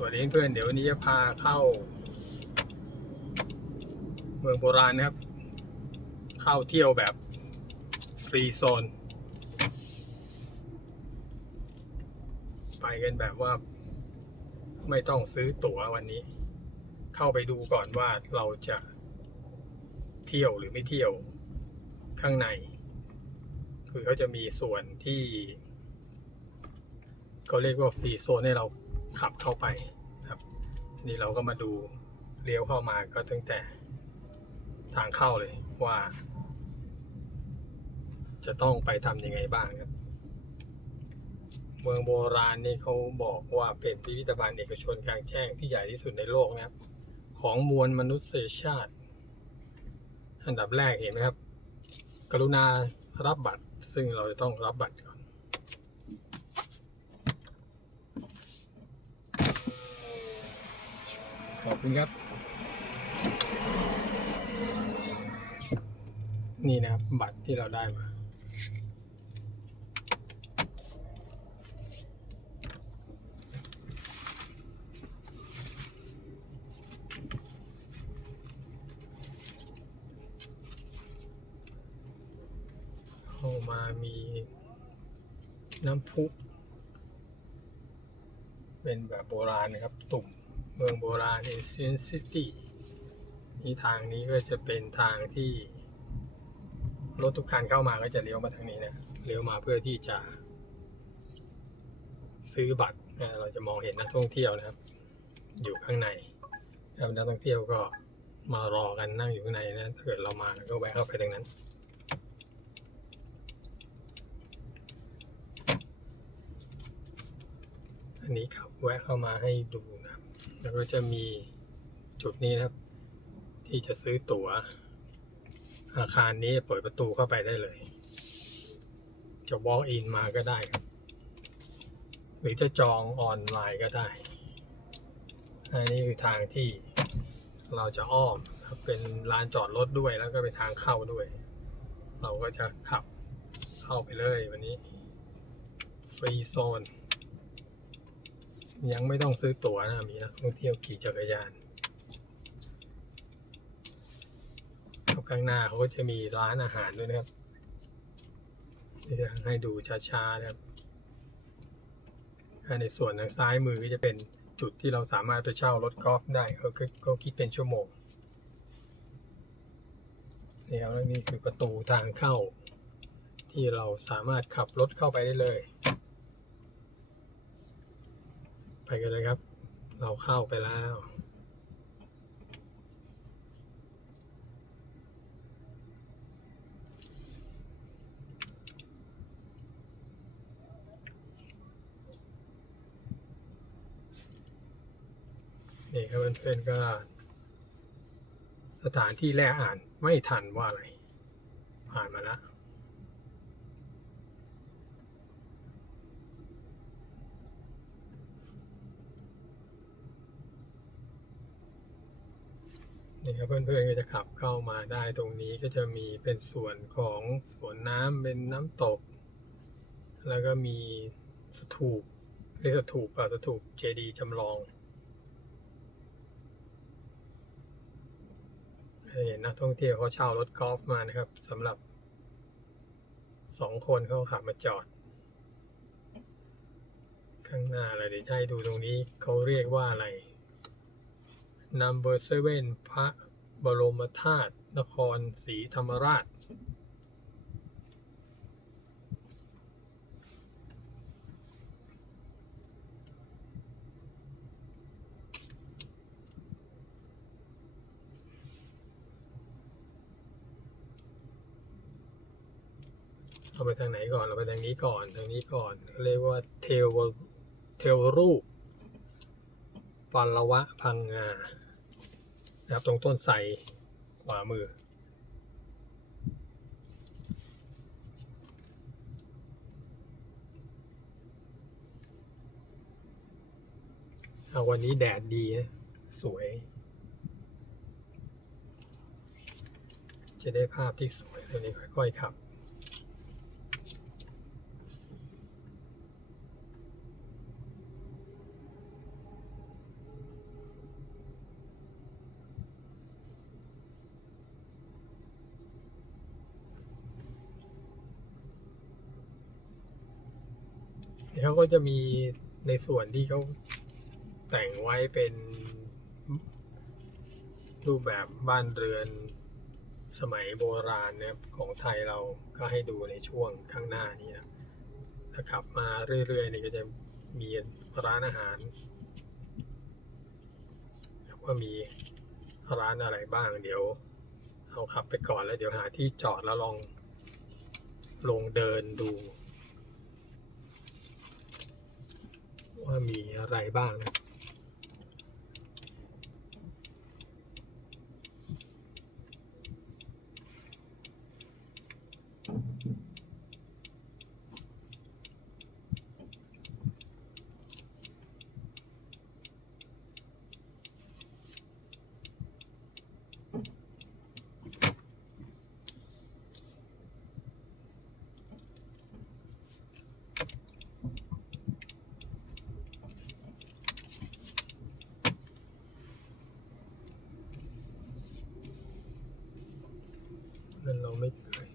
สวัสดีเพื่อนเดี๋ยววันนี้จะพาเข้า เมืองโบราณนะครับ เข้าเที่ยวแบบฟรีโซน ไปกันแบบว่า ไม่ต้องซื้อตั๋ววันนี้ เข้าไปดูก่อนว่าเราจะเที่ยวหรือไม่เที่ยวข้างใน คือเขาจะมีส่วนที่เขาเรียกว่าฟรีโซนให้เรา ขับเข้าไปครับนี้เราก็มาดูเลี้ยวเข้ามาก็ตั้งแต่ทางเข้าเลยว่า จะต้องไปทำยังไงบ้างครับเมืองโบราณนี่เขาบอกว่าเป็นพิพิธภัณฑ์เอกชนกลางแจ้งที่ใหญ่ที่สุดในโลกนะครับ ของมวลมนุษยชาติ อันดับแรกเห็นไหมครับ กรุณารับบัตรซึ่งเราจะต้องรับบัตรก่อน ขอบคุณครับ นี่นะครับ บัตรที่เราได้มา เข้ามามีน้ำพุ เป็นแบบโบราณนะครับ ตุ่ม เมืองโบราณ Ancient City นี่ทางนี้ก็จะเป็นทางที่รถทุกคันเข้ามาก็จะเลี้ยวมาทางนี้นะเลี้ยวมาเพื่อที่จะ ซื้อบัตรนะเราจะมองเห็นนักท่องเที่ยวนะครับ อยู่ข้างในแล้วนักท่องเที่ยวก็มารอกันนั่งอยู่ข้างในนะถ้าเกิดเรามาก็แวะเข้าไปทางนั้น อันนี้ขับแวะเข้ามาให้ดู แล้วก็จะมีจุดนี้นะครับ ที่จะซื้อตั๋ว อาคารนี้เปิดประตูเข้าไปได้เลย จะ walk in มาก็ได้ หรือจะจองออนไลน์ก็ได้อันนี้คือทางที่เราจะอ้อมเป็นลานจอดรถด้วยแล้วก็เป็นทางเข้าด้วย เราก็จะขับเข้าไปเลยวันนี้ ฟรีโซน ยังไม่ต้องซื้อตั๋วนะมีนักท่องเที่ยวขี่จักรยานข้างหน้าเขาก็จะมีร้านอาหารด้วยนะครับที่จะให้ดูช้าๆนะครับในส่วนทางซ้ายมือก็จะเป็นจุดที่เราสามารถไปเช่ารถกอล์ฟได้เขาก็คิดเป็นชั่วโมงนี่ครับแล้วนี่คือประตูทางเข้า ที่เราสามารถขับรถเข้าไปได้เลย ไปกันเลยครับ เราเข้าไปแล้วนี่ครับเพื่อนๆก็ สถานที่แรกอ่านไม่ทันว่าอะไร ผ่านมาแล้ว นี่ครับเพื่อนๆก็จะขับเข้ามาได้ตรงนี้ก็จะมีเป็นส่วนของสวนน้ำเป็นน้ำตก แล้วก็มีสถูปเรียกสถูปป่ะสถูปเจดีย์จำลองเห็นนักท่องเที่ยวเขาเช่ารถกอล์ฟมานะครับสำหรับสองคนเขาขับมาจอด ข้างหน้าอะไรเดี๋ยวจะให้ดูตรงนี้เขาเรียกว่าอะไร Number Seven พระบรมธาตุนครศรีธรรมราชเราไปทางไหนก่อน เราไปทางนี้ก่อน ทางนี้ก่อน เรียกว่าเทวเทวรูป ปัลวะพังงานะครับตรงต้นไทรขวามือเอาวันนี้แดดดีนะสวย จะได้ภาพที่สวยวันนี้ค่อยๆขับ เขาก็จะมีในส่วนที่เขาแต่งไว้เป็นรูปแบบบ้านเรือนสมัยโบราณนะครับของไทยเราก็ให้ดูในช่วงข้างหน้านี้นะถ้าขับมาเรื่อยๆนี่ก็จะมีร้านอาหารแล้วก็มีร้านอะไรบ้างเดี๋ยวเอาขับไปก่อนแล้วเดี๋ยวหาที่จอดแล้วลองลงเดินดู ว่ามีอะไรบ้างนะ ไม่เคย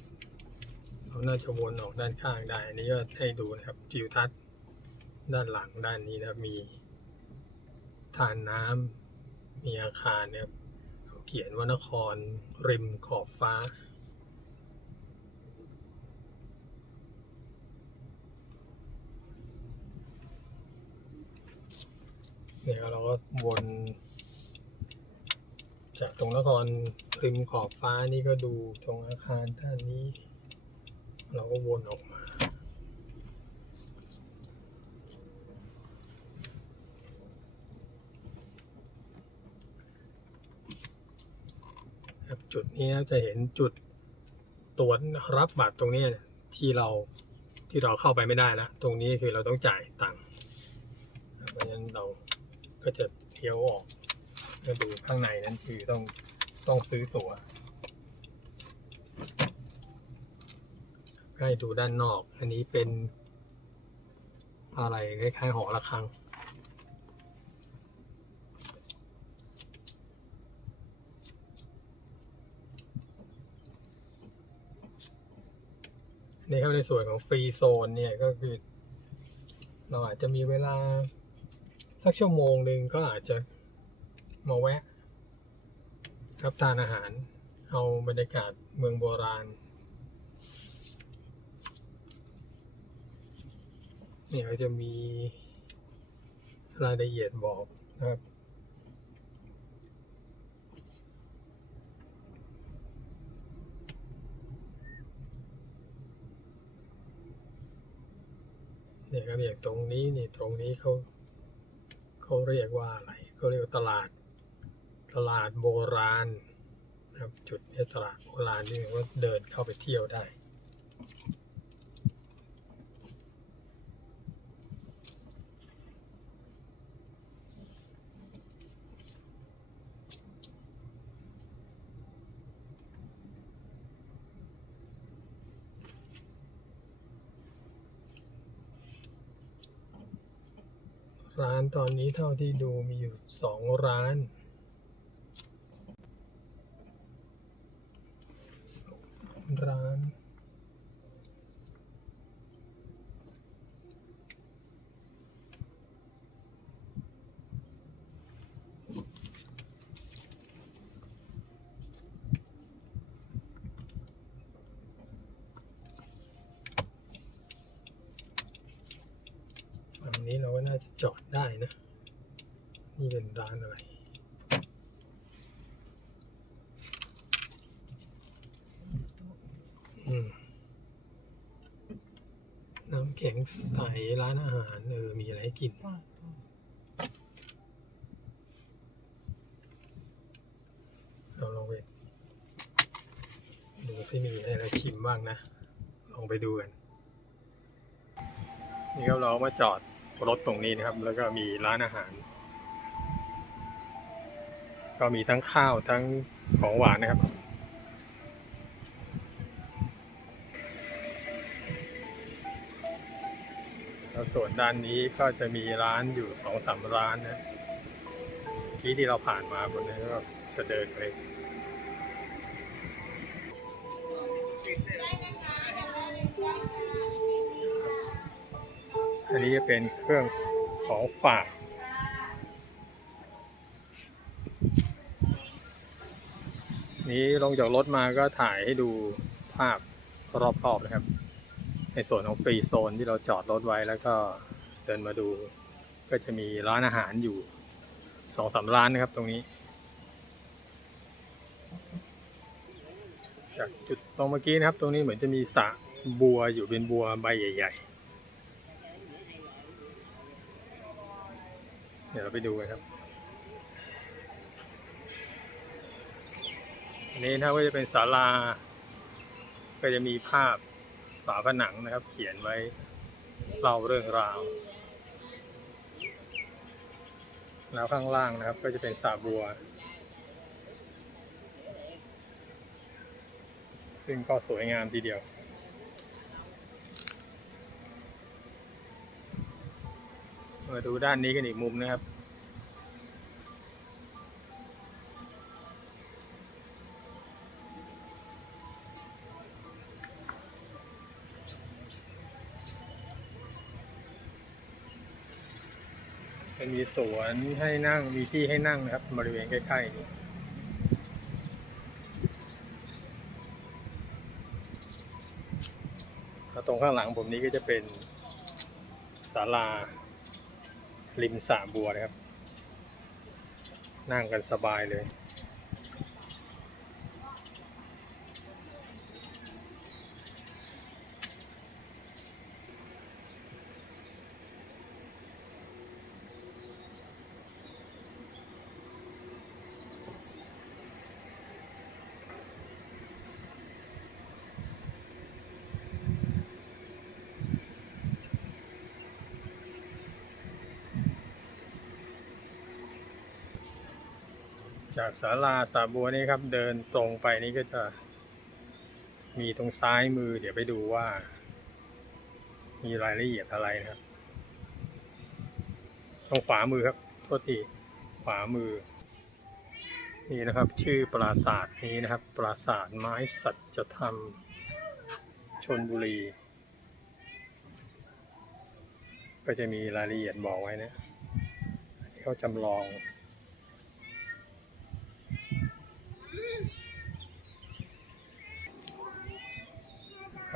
เราน่าจะวนออกด้านข้างได้ อันนี้ก็ให้ดูนะครับทิวทัศน์ด้านหลังด้านนี้นะครับมีทานน้ำมีอาคารนะครับเขาเขียนว่านครริมขอบฟ้าเนี่ยเราก็วน จากตรงนครริมขอบฟ้านี่ก็ดูตรงอาคารด้านนี้ เราก็วนออกมาจุดนี้จะเห็นจุดตรวจรับบัตรตรงนี้ที่เราที่เราเข้าไปไม่ได้แล้วตรงนี้คือเราต้องจ่ายตังค์เพราะฉะนั้นเราก็จะเที่ยวออก ก็ดูข้างในนั้นคือต้องต้องซื้อตั๋วให้ดูด้านนอก อันนี้เป็นอะไรคล้ายๆหอระฆังในครับในส่วนของฟรีโซนเนี่ยก็คือ เราอาจจะมีเวลาสักชั่วโมงหนึ่งก็อาจจะ มาแวะ รับทานอาหาร เอาบรรยากาศเมืองโบราณเนี่ยก็จะมีรายละเอียดบอกนะครับ เนี่ยครับอย่างตรงนี้นี่ตรงนี้เขาเขาเรียกว่าอะไรเขาเรียกว่าตลาด ตลาดโบราณนะครับจุดนี้ตลาดโบราณนี่ว่าเดินเข้าไปเที่ยวได้ร้านตอนนี้เท่าที่ดูมีอยู่สองร้าน ร้าน ฝั่งนี้เราก็น่า จอดได้นะ นี่เป็นร้านอะไร น้ำแข็งใสร้านอาหาร เออ มีอะไรให้กิน เราลองไปดูซิมีอะไรชิมบ้างนะ ลองไปดูกัน นี่ครับเรามาจอด รถตรงนี้นะครับ แล้วก็มีร้านอาหาร ก็มีทั้งข้าวทั้งของหวานนะครับ แล้วส่วนด้านนี้ก็จะมีร้านอยู่สองสามร้านนะที่ที่เราผ่านมาบนนี้ก็จะเดินไป อันนี้จะเป็นเครื่องของฝากนี้ลงจากรถมาก็ถ่ายให้ดูภาพรอบๆนะครับ ในส่วนของฟรีโซนที่เราจอดรถไว้แล้วก็เดินมาดู ก็จะมีร้านอาหารอยู่สองสามร้านนะครับตรงนี้ จากจุดตรงเมื่อกี้นะครับ ตรงนี้เหมือนจะมีสระบัวอยู่เป็นบัวใบใหญ่ ๆ เดี๋ยวเราไปดูกันครับอันนี้ถ้าก็จะเป็นศาลา ก็จะมีภาพฝาผนังนะครับ เขียนไว้เล่าเรื่องราว แล้วข้างล่างนะครับ ก็จะเป็นสระบัว ซึ่งก็สวยงามทีเดียว มาดูด้านนี้กันอีกมุมนะครับ จะมีสวนให้นั่งมีที่ให้นั่งนะครับ บริเวณใกล้ๆนี้แล้วตรงข้างหลังผมนี้ก็จะเป็นศาลา ริมสระบัวนะครับ นั่งกันสบายเลย จากศาลาสาบัวนี่ครับ เดินตรงไปนี่ก็จะ มีตรงซ้ายมือ เดี๋ยวไปดูว่า มีรายละเอียดอะไรนะครับ ตรงขวามือครับโทษทีขวามือ นี่นะครับ ชื่อปราสาทนี้นะครับ ปราสาทไม้สัจธรรมชนบุรี ก็จะมีรายละเอียดบอกไว้นะที่เขาจำลอง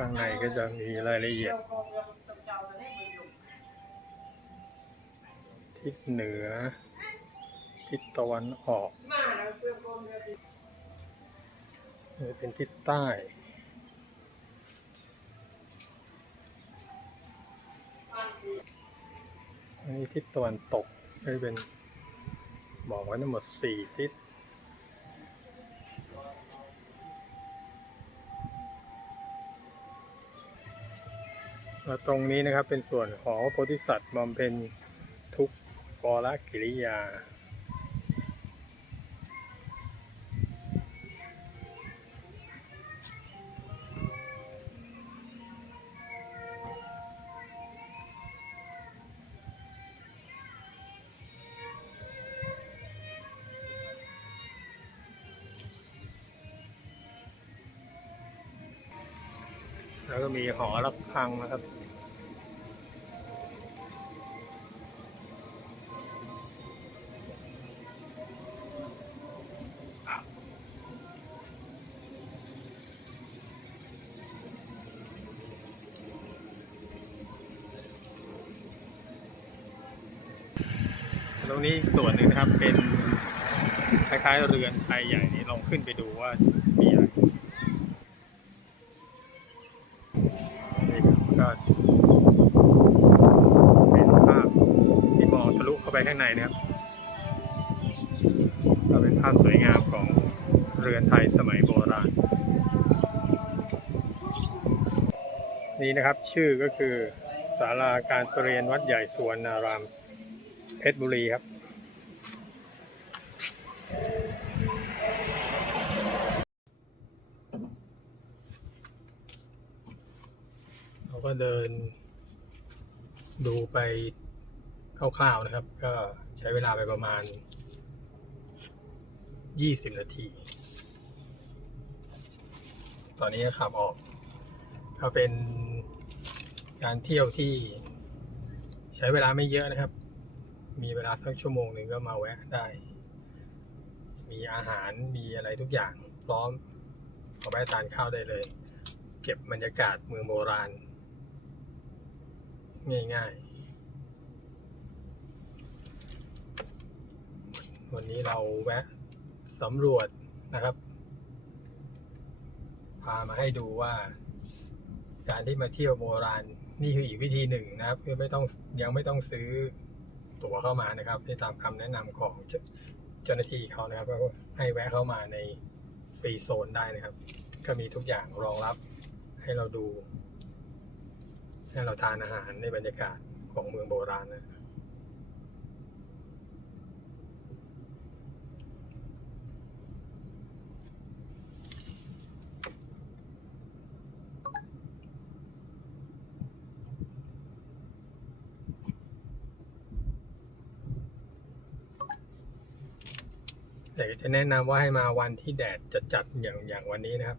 ข้างในก็จะมีรายละเอียด ทิศเหนือ ทิศตะวันออกนี่เป็นทิศใต้อันนี้ทิศตะวันตกก็จะเป็นบอกไว้ทั้งหมดสี่ทิศ แล้วตรงนี้นะครับเป็นส่วนของโพธิสัตว์บำเพ็ญทุกกรกิริยา แล้วก็มีหอระฆังนะครับ เป็นคล้ายๆเรือนไทยใหญ่นี่ลองขึ้นไปดูว่ามีอะไรนี่ครับก็เป็นภาพที่มองทะลุเข้าไปข้างในนะครับก็เป็นภาพสวยงามของเรือนไทยสมัยโบราณ นี่นะครับชื่อก็คือศาลาการประเรียนวัดใหญ่สวนนารามเพชรบุรีครับ เราก็เดิน ดูไปคร่าวๆนะครับ ก็ใช้เวลาไปประมาณ 20 นาที ตอนนี้ก็ขับออกก็เป็นการเที่ยวที่ใช้เวลาไม่เยอะนะครับ มีเวลาสักชั่วโมงหนึ่งก็มาแวะได้ มีอาหารมีอะไรทุกอย่างพร้อมเอาไปทานข้าวได้เลย เก็บบรรยากาศเมืองโบราณ ง่ายๆ วันนี้เราแวะสำรวจนะครับ พามาให้ดูว่า การที่มาเที่ยวโบราณนี่คืออีกวิธีหนึ่งนะครับคือไม่ต้องยังไม่ต้องซื้อตั๋วเข้ามานะครับ ที่ตามคำแนะนำของ เจ้าเจ้าหน้าที่เขานะครับก็ให้แวะเข้ามาในฟรีโซนได้นะครับ ก็มีทุกอย่างรองรับให้เราดู ให้เราทานอาหารในบรรยากาศของเมืองโบราณนะ แต่จะแนะนำว่าให้มาวันที่แดดจัดจัดๆอย่างอย่างวันนี้นะครับ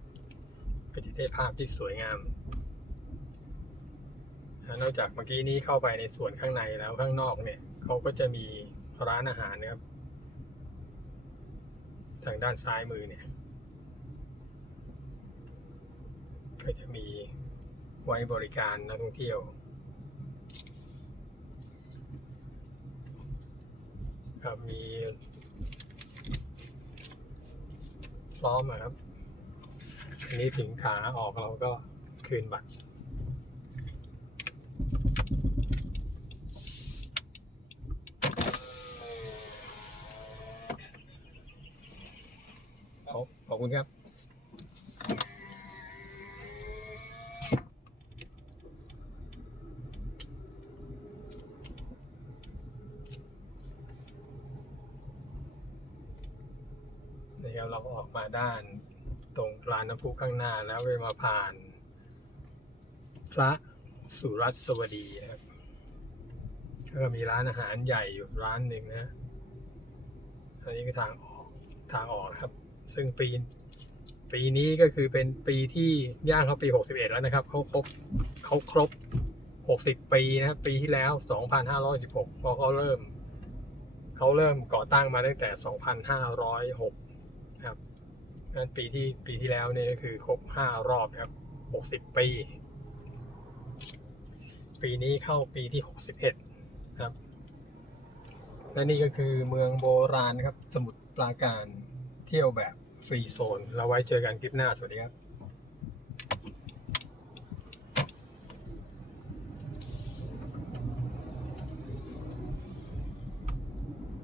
ก็จะได้ภาพที่สวยงามนอกจากเมื่อกี้นี้เข้าไปในส่วนข้างในแล้วข้างนอกเนี่ยเขาก็จะมีร้านอาหารนะครับ ทางด้านซ้ายมือเนี่ย ก็จะมีไว้บริการนักท่องเที่ยวครับมี พร้อมอะครับอันนี้ถึงขาออกเราก็คืนบัตรขอบขอบคุณครับ เราก็ออกมาด้านตรงลานน้ำพุข้างหน้าแล้วไปมาผ่าน พระสุรัสวดีครับก็มีร้านอาหารใหญ่อยู่ร้านหนึ่งนะอันนี้คือทางออกทางออกครับ ซึ่งปีปีนี้ก็คือเป็นปีที่ย่างเขาปี 61 แล้วนะครับเขาครบเขาครบ 60 ปีนะครับปีที่แล้ว 2516พอเขาเริ่มเขาเริ่มก่อตั้งมาตั้งแต่ 2506นะครับ นั้นปีที่ปีที่แล้วเนี่ยก็คือครบ5รอบครับ60ปี ปีนี้เข้าปีที่61ครับ และนี่ก็คือเมืองโบราณครับ สมุทรปราการเที่ยวแบบฟรีโซน เราไว้เจอกันคลิปหน้า สวัสดีครับ